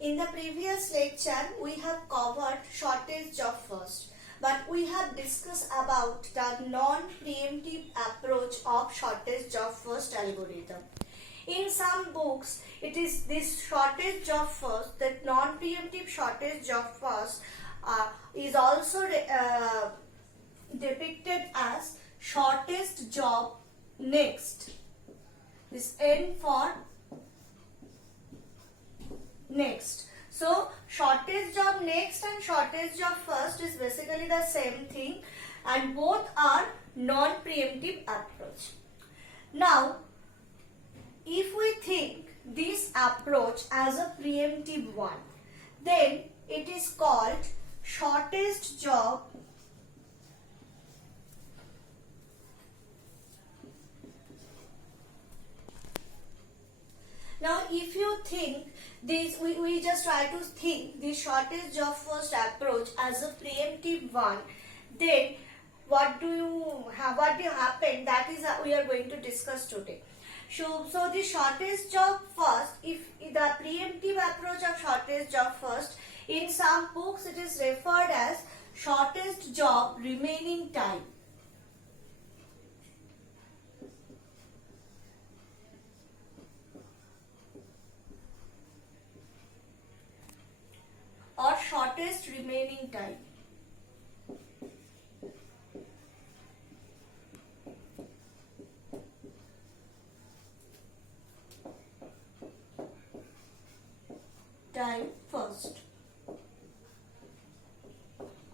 In the previous lecture, we have covered shortest job first, but we have discussed about the non-preemptive approach of shortest job first algorithm. In some books, it is this shortest job first, that non-preemptive shortest job first is also depicted as shortest job next. This N for next. So shortest job next and shortest job first is basically the same thing, and both are non-preemptive approach. Now, if we think this approach as a preemptive one, then it is called shortest job Now, if you think this, we just try to think the shortest job first approach as a preemptive one, then what do happen? That is we are going to discuss today. So the shortest job first, if the preemptive approach of shortest job first, in some books it is referred as shortest job remaining time. Or shortest remaining time. Time first.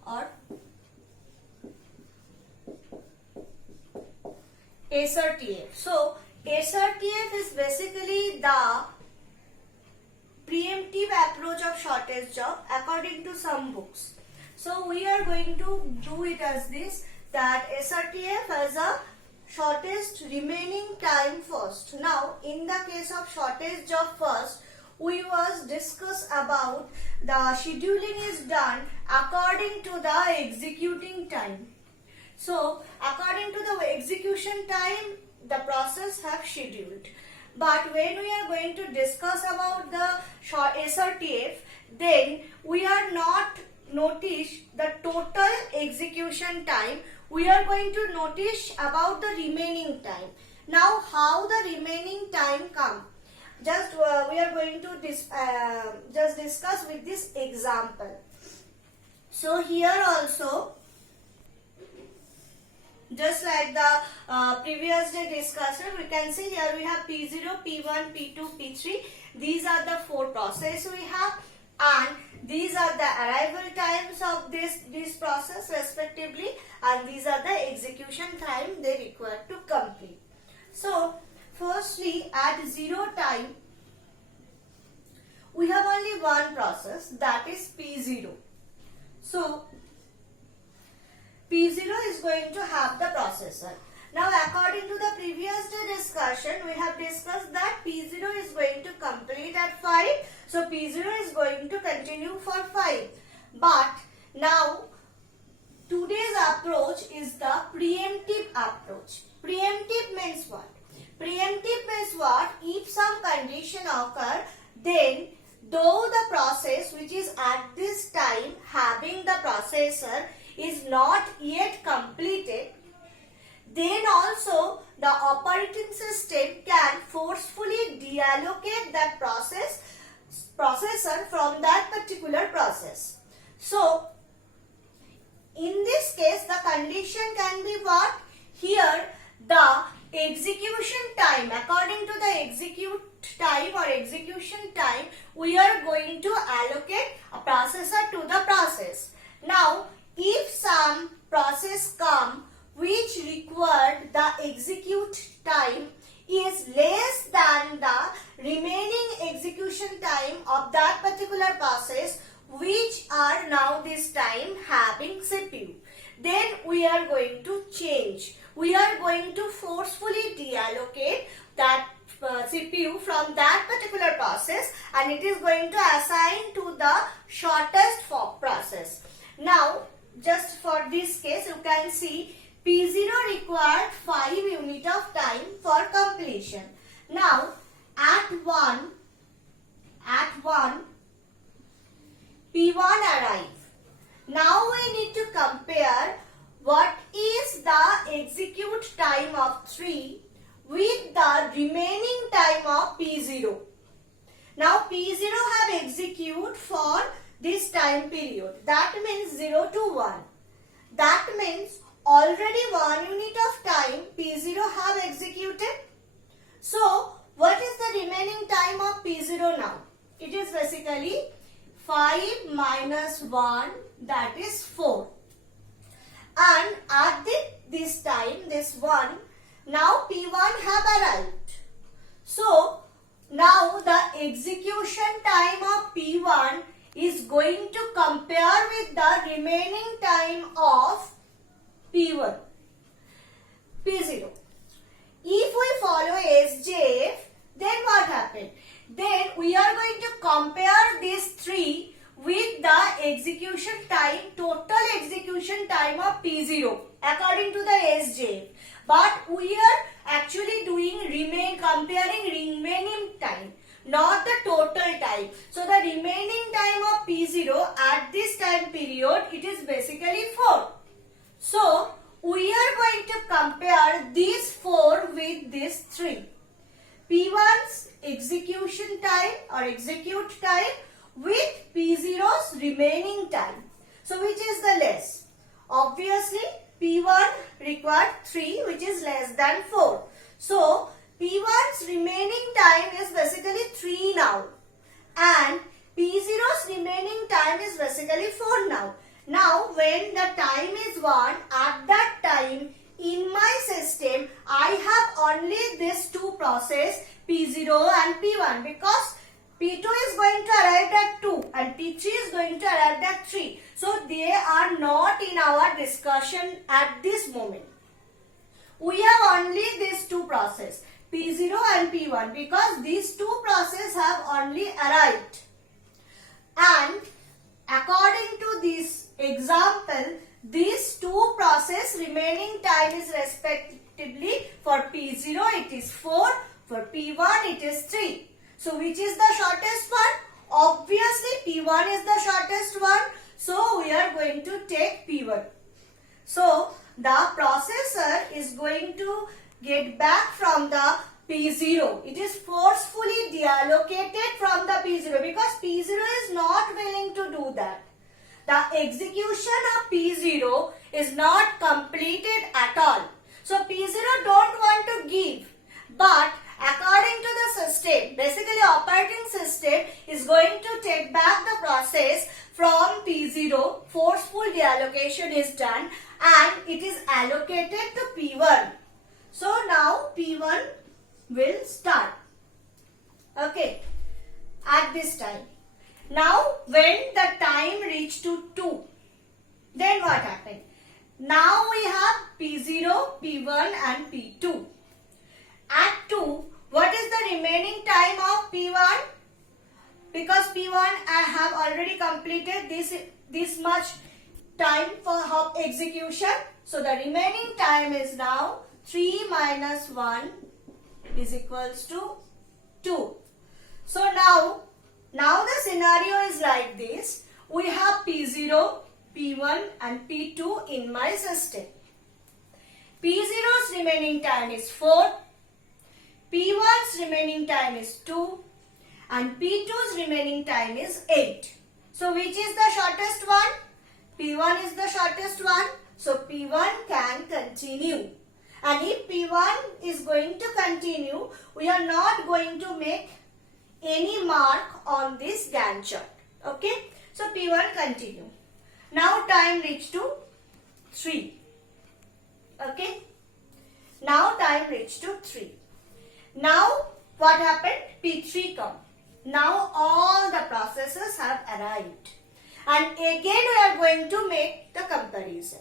Or Srtf. So Srtf is basically the preemptive approach of shortest job according to some books. So we are going to do it as this, that Srtf as a shortest remaining time first. Now in the case of shortest job first, we was discuss about the scheduling is done according to the executing time. So according to the execution time, the process have scheduled. But when we are going to discuss about the Srtf, then we are not notice the total execution time. We are going to notice about the remaining time. Now, how the remaining time come? Just we are going to just discuss with this example. So here also, just like the previous day discussion, we can see here we have P0, P1, P2, P3. These are the four processes we have, and these are the arrival times of this process respectively, and these are the execution time they require to complete. So firstly, at 0 time, we have only one process, that is P0. So P0 is going to have the processor. Now according to the previous day discussion, we have discussed that P0 is going to complete at 5. So P0 is going to continue for 5. But now today's approach is the preemptive approach. Preemptive means what? Preemptive means what? If some condition occur, then though the process which is at this time having the processor is not yet completed, then also the operating system can forcefully deallocate that processor from that particular process. So in this case, the condition can be what? Here the execution time, according to the execute time or execution time, we are going to allocate a processor to the process. Now if some process come which required the execute time is less than the remaining execution time of that particular process, which are now this time having CPU, then we are going to change. We are going to forcefully deallocate that CPU from that particular process, and it is going to assign to the shortest process. Now just for this case, you can see P0 required 5 units of time for completion. Now at 1, time of 3 with the remaining time of P0. Now P0 have execute for this time period. That means 0 to 1. That means already 1 unit of time P0 have executed. So what is the remaining time of P0 now? It is basically 5 minus 1, that is 4. And at this time, this 1, now P1 have arrived. So now the execution time of P1 is going to compare with the remaining time of P0. If we follow Srtf, then what happened? Then we are going to compare these 3 with the execution time, total execution time of P0 according to the Srtf. But we are actually doing comparing remaining time, not the total time. So the remaining time of P0 at this time period, it is basically 4. So we are going to compare these 4 with these 3. P1's execution time or execute time with P0's remaining time. So which is the less? Obviously P1 required 3, which is less than 4. So P1's remaining time is basically 3 now. And P0's remaining time is basically 4 now. Now when the time is 1, at that time in my system I have only these 2 processes, P0 and P1, because P2 is going to arrive at 2 and P3 is going to arrive at 3. So they are not in our discussion at this moment. We have only these 2 processes, P0 and P1, because these 2 processes have only arrived. And according to this example, these 2 processes remaining time is respectively for P0 it is 4, for P1 it is 3. So which is the shortest one? Obviously P1 is the shortest one. So we are going to take P1. So the processor is going to get back from the P0. It is forcefully deallocated from the P0 because P0 is not willing to do that. The execution of P0 is not completed at all. So P0 don't want to give, but according to the system, basically operating system is going to take back the process from P0, forceful deallocation is done and it is allocated to P1. So now P1 will start. Okay, at this time. Now when the time reached to 2, then what happened? Now we have P0, P1 and P2. At 2, what is the remaining time of P1? Because P1 I have already completed this much time for execution. So the remaining time is now 3 minus 1 is equals to 2. So now the scenario is like this. We have P0, P1 and P2 in my system. P0's remaining time is 4. P1's remaining time is 2 and P2's remaining time is 8. So which is the shortest one? P1 is the shortest one. So P1 can continue. And if P1 is going to continue, we are not going to make any mark on this Gantt chart. Okay. So P1 continue. Now time reached to 3. Okay. Now time reached to 3. Now what happened? P3 come. Now all the processes have arrived. And again we are going to make the comparison.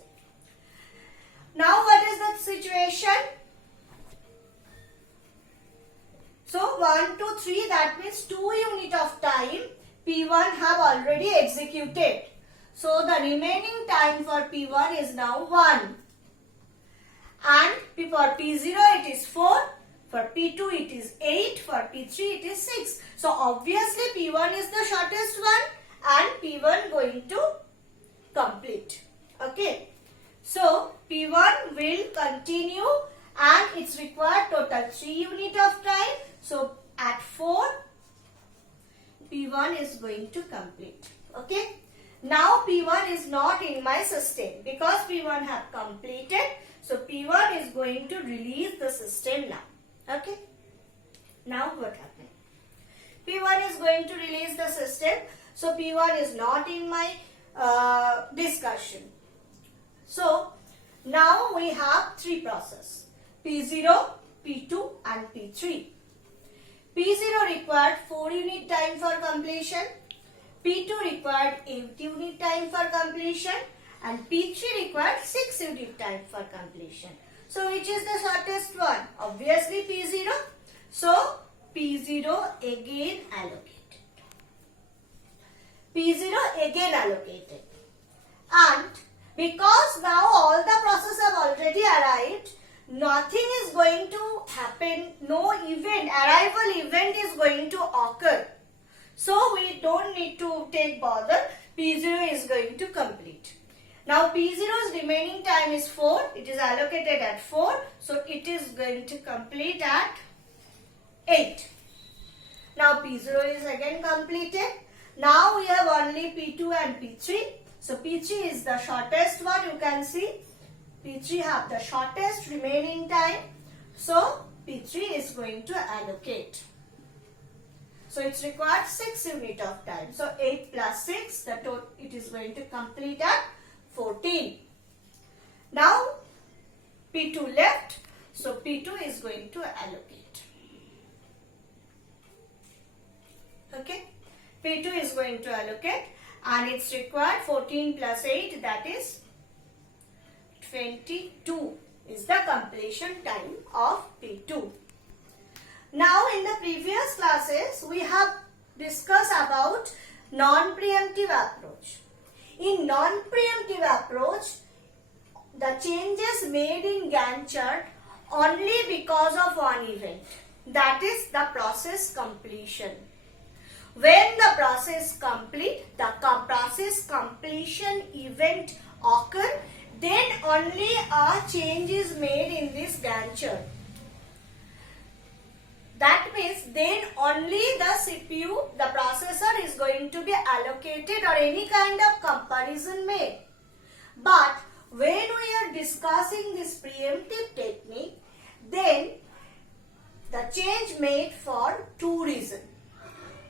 Now what is the situation? So 1, 2, 3, that means 2 unit of time P1 have already executed. So the remaining time for P1 is now 1. And for P0 it is 4. For P2 it is 8, for P3 it is 6. So obviously P1 is the shortest one and P1 going to complete. Okay. So P1 will continue and it's required total 3 unit of time. So at 4, P1 is going to complete. Okay. Now P1 is not in my system because P1 have completed. So P1 is going to release the system now. Okay. Now what happened? P1 is going to release the system. So P1 is not in my discussion. So now we have 3 processes. P0, P2 and P3. P0 required 4 unit time for completion. P2 required 8 unit time for completion. And P3 required 6 unit time for completion. So which is the shortest one? Obviously P0. So P0 again allocated. P0 again allocated. And because now all the processes have already arrived, nothing is going to happen, no arrival event is going to occur. So we don't need to take bother, P0 is going to complete. Now P0's remaining time is 4, it is allocated at 4, so it is going to complete at 8. Now P0 is again completed. Now we have only P2 and P3. So P3 is the shortest one, you can see. P3 have the shortest remaining time. So P3 is going to allocate. So it's required 6 unit of time. So 8 plus 6, it is going to complete at 14. Now P2 left. So P2 is going to allocate. Okay. P2 is going to allocate and it's required 14 plus 8, that is 22 is the completion time of P2. Now in the previous classes we have discussed about non-preemptive approach. In non-preemptive approach, the changes made in Gantt chart only because of one event, that is the process completion. When the process complete, the process completion event occur, then only a change is made in this Gantt chart. That means then only the CPU, the processor is going to be allocated or any kind of comparison made. But when we are discussing this preemptive technique, then the change made for 2 reasons.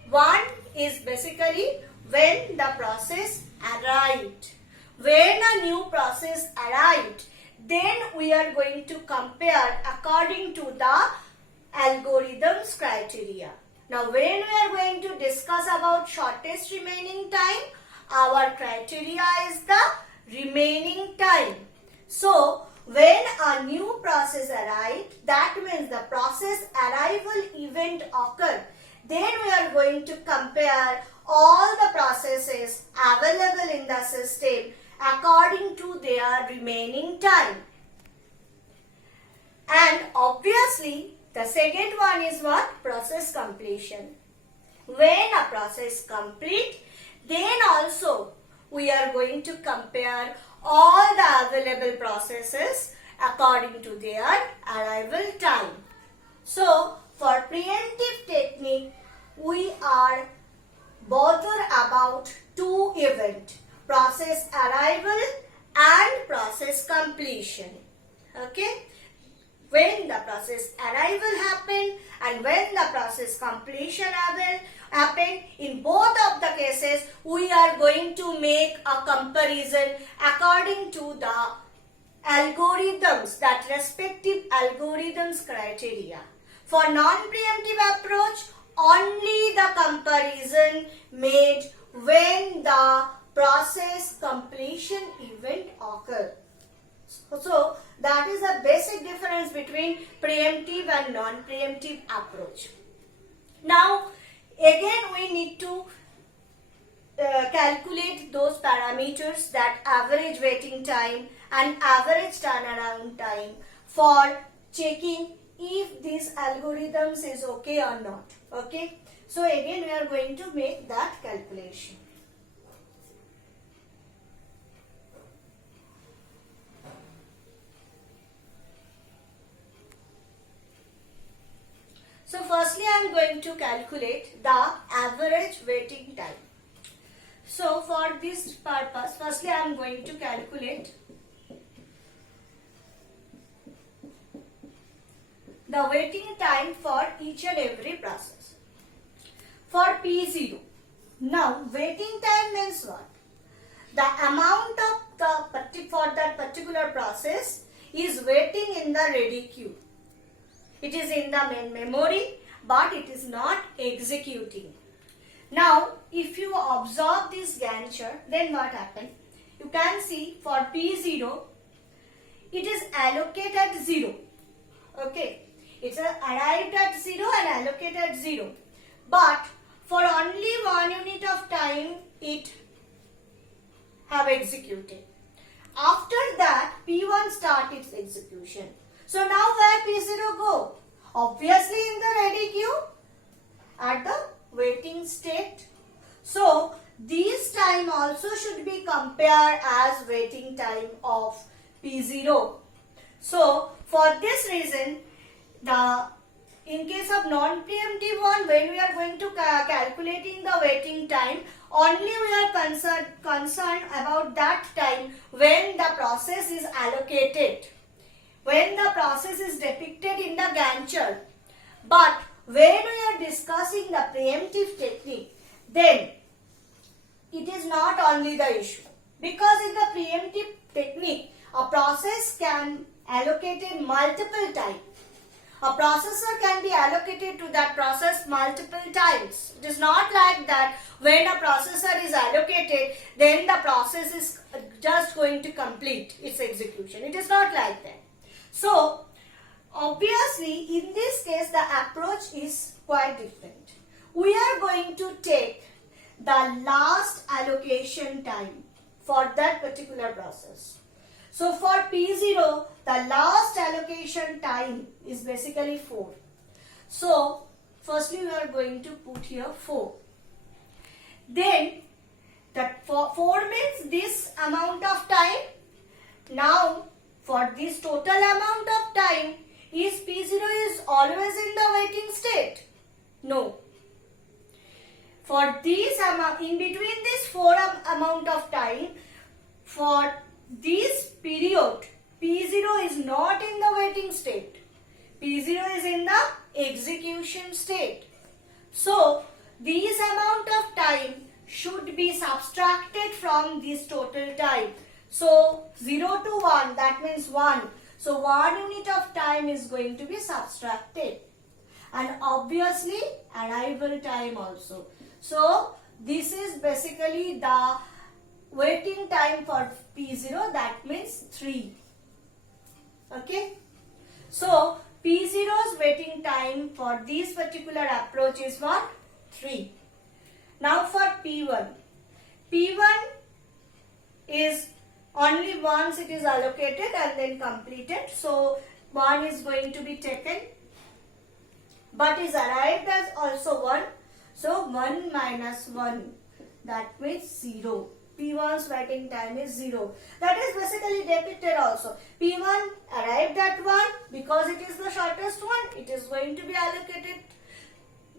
One is basically when the process arrived. When a new process arrived, then we are going to compare according to the algorithm's criteria. Now when we are going to discuss about shortest remaining time, our criteria is the remaining time. So when a new process arrived, that means the process arrival event occurred. Then we are going to compare all the processes available in the system according to their remaining time. And obviously, the second one is what? Process completion. When a process complete, then also we are going to compare all the available processes according to their arrival time. So, for preemptive technique, we are bothered about 2 events, process arrival and process completion. Okay? When the process arrival happened and when the process completion happened, in both of the cases, we are going to make a comparison according to the algorithms, that respective algorithms criteria. For non-preemptive approach, only the comparison made when the process completion event occurs. So that is the basic difference between preemptive and non-preemptive approach. Now again we need to calculate those parameters, that average waiting time and average turnaround time, for checking if these algorithms is okay or not. Okay. So again we are going to make that calculation. to calculate the average waiting time. So for this purpose, firstly I am going to calculate the waiting time for each and every process. For P0, now waiting time means what? The amount of for that particular process is waiting in the ready queue. It is in the main memory, but it is not executing. Now, if you observe this Gantt chart, then what happened? You can see for P0, it is allocated 0. Okay, it's arrived at 0 and allocated at 0. But for only 1 unit of time, it have executed. After that, P1 start its execution. So now where P0 go? Obviously in the ready queue at the waiting state. So these time also should be compared as waiting time of P0. So for this reason, in case of non-preemptive one, when we are going to calculating the waiting time, only we are concerned about that time when the process is allocated, when the process is depicted in the Gantt chart. But when we are discussing the preemptive technique, then it is not only the issue. Because in the preemptive technique, a process can allocate in multiple times. A processor can be allocated to that process multiple times. It is not like that when a processor is allocated, then the process is just going to complete its execution. It is not like that. So, obviously, in this case, the approach is quite different. We are going to take the last allocation time for that particular process. So for P0, the last allocation time is basically 4. So firstly we are going to put here 4. Then that 4 means this amount of time. Now for this total amount of time, is P0 is always in the waiting state? No. For this amount, in between this 4 amount of time, for this period, P0 is not in the waiting state. P0 is in the execution state. So, this amount of time should be subtracted from this total time. So, 0 to 1, that means 1. So, 1 unit of time is going to be subtracted. And obviously, arrival time also. So, this is basically the waiting time for P0, that means 3. Okay. So, P0's waiting time for this particular approach is what? 3. Now for P1. P1 is only once it is allocated and then completed. So, 1 is going to be taken. But is arrived as also 1. So, 1 minus 1, that means 0. P1's waiting time is 0. That is basically depicted also. P1 arrived at 1 because it is the shortest one. It is going to be allocated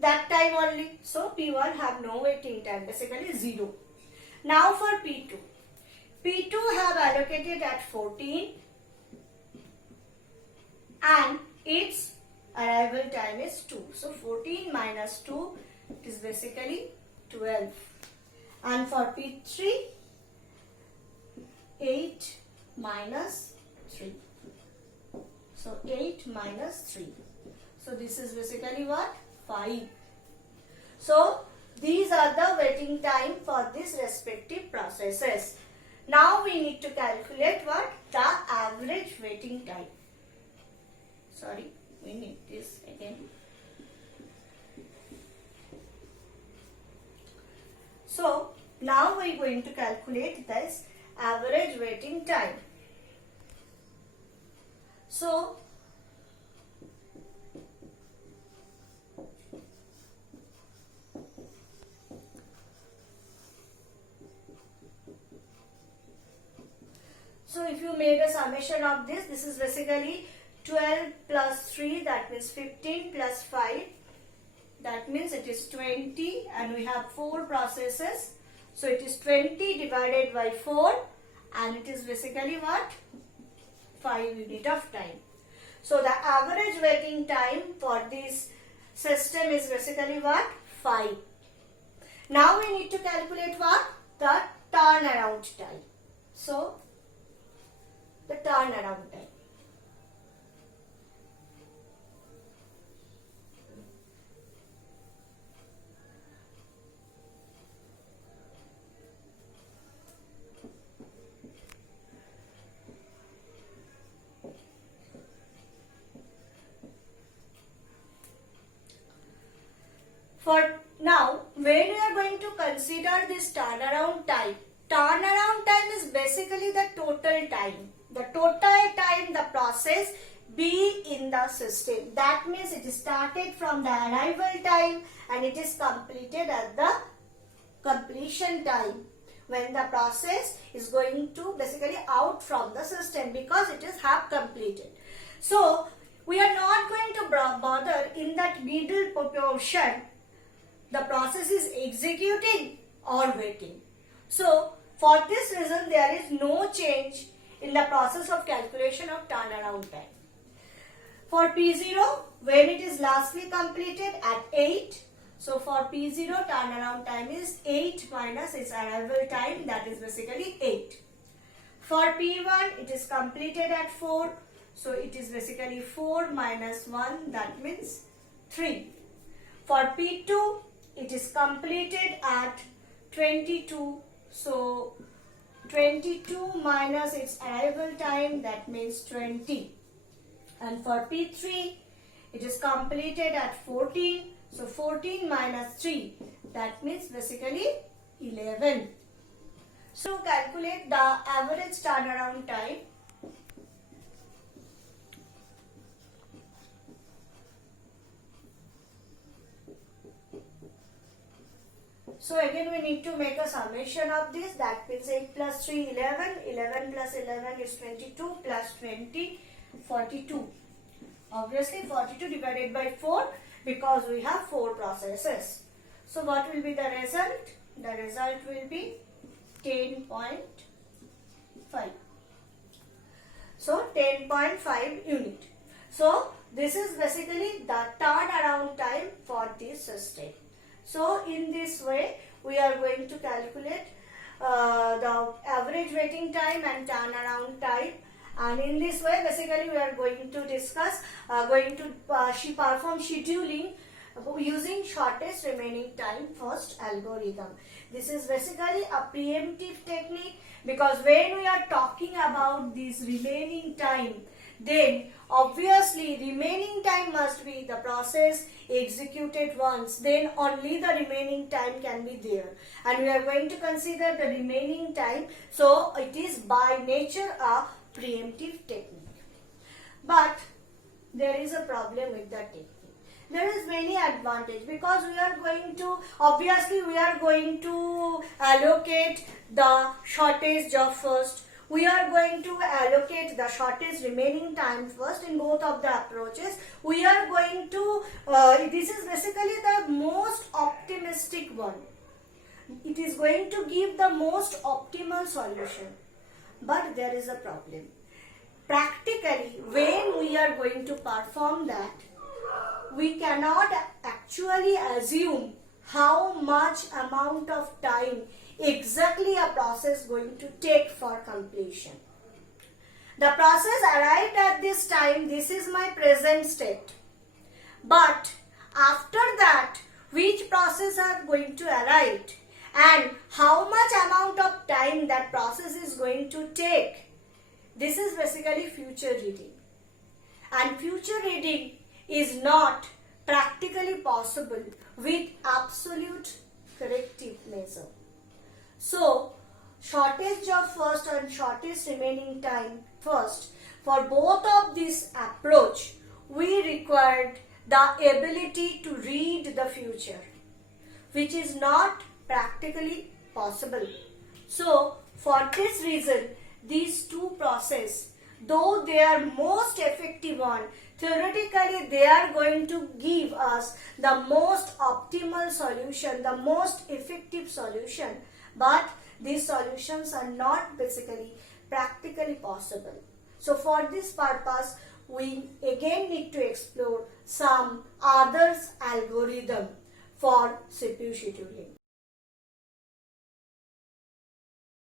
that time only. So P1 have no waiting time, basically 0. Now for P2. P2 have allocated at 14 and its arrival time is 2. So 14 minus 2 is basically 12. And for P3, 8 minus 3. So 8 minus 3. So this is basically what? 5. So these are the waiting time for these respective processes. Now we need to calculate what? The average waiting time. Sorry, we need this again. So now we are going to calculate this average waiting time. So if you made a summation of this is basically 12 plus 3, that means 15 plus 5, That means it is 20 and we have 4 processes. So it is 20 divided by 4 and it is basically what? 5 unit of time. So the average waiting time for this system is basically what? 5. Now we need to calculate what? The turnaround time. So the turnaround time. For now, when we are going to consider this turnaround time is basically the total time. The total time the process be in the system. That means it is started from the arrival time and it is completed at the completion time, when the process is going to basically out from the system because it is half completed. So we are not going to bother in that middle portion. The process is executing or waiting. So for this reason there is no change in the process of calculation of turnaround time. For P0, when it is lastly completed at 8, so for P0 turnaround time is 8 minus its arrival time, that is basically 8. For P1 it is completed at 4, so it is basically 4 minus 1, that means 3. For P2 it is completed at 22, so 22 minus its arrival time, that means 20. And for P3 it is completed at 14, so 14 minus 3, that means basically 11. So calculate the average turnaround time. So again we need to make a summation of this. That means 8 plus 3, 11. 11 plus 11 is 22 plus 20, 42. Obviously 42 divided by 4 because we have 4 processes. So what will be the result? The result will be 10.5. So 10.5 unit. So this is basically the turnaround time for this system. So in this way we are going to calculate the average waiting time and turnaround time, and in this way basically we are going to discuss perform scheduling using shortest remaining time first algorithm. This is basically a preemptive technique because when we are talking about this remaining time, then obviously remaining time must be the process executed once, then only the remaining time can be there, and we are going to consider the remaining time, so it is by nature a preemptive technique. But there is a problem with that technique. There is many advantage because we are going to allocate the shortest job first. We are going to allocate the shortest remaining time first in both of the approaches. We are going to, this is basically the most optimistic one. It is going to give the most optimal solution. But there is a problem. Practically, when we are going to perform that, we cannot actually assume how much amount of time exactly a process going to take for completion. The process arrived at this time, this is my present state. But after that, which process are going to arrive and how much amount of time that process is going to take, this is basically future reading. And future reading is not practically possible with absolute corrective measure. So, shortest job first and shortest remaining time first, for both of this approach, we required the ability to read the future, which is not practically possible. So, for this reason, these two processes though they are most effective one, theoretically they are going to give us the most optimal solution, the most effective solution, but these solutions are not basically practically possible. So for this purpose, we again need to explore some others algorithm for CPU scheduling.